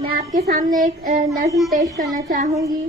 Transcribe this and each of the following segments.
मैं आपके सामने एक नज़्म पेश करना चाहूंगी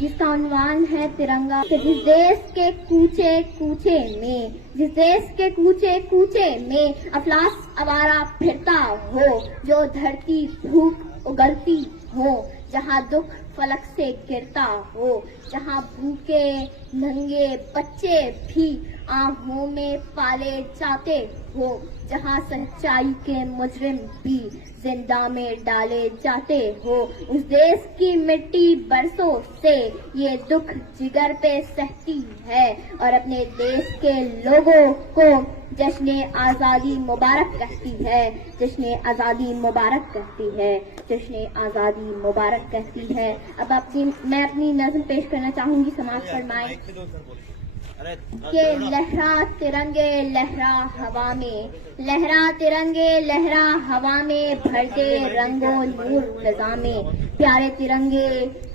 जिसका उन्वान है तिरंगा। जिस देश के कूचे कूचे में, जिस देश के कूचे कूचे में अफलास आवारा फिरता हो, जो धरती भूख उगलती हो, जहाँ दुख फलक से गिरता हो, जहाँ भूखे नंगे बच्चे भी आहों में पाले जाते हो, जहाँ सच्चाई के मुजरिम भी जिंदा में डाले जाते हो, उस देश की मिट्टी बरसों से ये दुख जिगर पे सहती है और अपने देश के लोगों को जश्न आजादी मुबारक कहती है, जश्न आजादी मुबारक कहती है, जश्न आजादी मुबारक कहती है। अब मैं अपनी नज़्म पेश करना चाहूंगी, समाज फरमाए के लहरा तिरंगे लहरा हवा में, लहरा तिरंगे लहरा हवा में, भर दे रंगो नूर फिजा में, प्यारे तिरंगे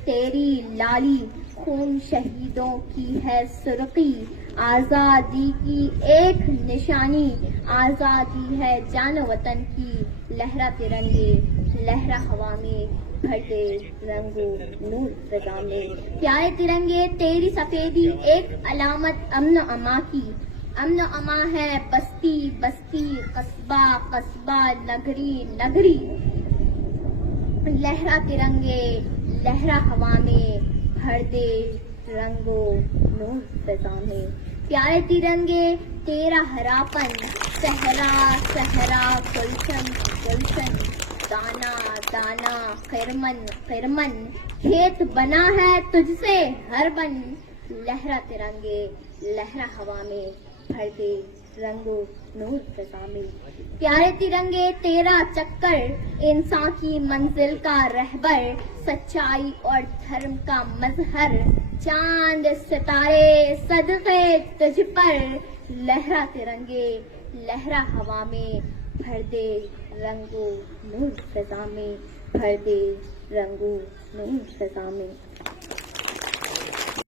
तेरी लाली खून शहीदों की है सुर्खी, आजादी की एक निशानी, आजादी है जान वतन की, लहरा तिरंगे लहरा हवा में, भर दे रंगो नूर फिजा में, प्यारे तिरंगे तेरी सफेदी एक अलामत अमन अमा की, अमन अमा है बस्ती बस्ती, कस्बा कस्बा, नगरी नगरी, लहरा तिरंगे लहरा हवा में, भर दे रंगो नूर फिजा में, प्यारे तिरंगे तेरा हरापन, सहरा सहरा गुलशन गुलशन, दाना दाना खैरमन खैरमन, खेत बना है तुझसे हर बन, लहरा तिरंगे लहरा हवा में, भर दे रंगो नूर फिजा में, प्यारे तिरंगे तेरा चक्कर इंसान की मंजिल का रहबर, सच्चाई और धर्म का मजहर, चांद सितारे सदके तुझ पर, लहरा तिरंगे लहरा हवा में, भर दे रंगो नूर फिजा में, भर दे रंगो नूर फिजा में।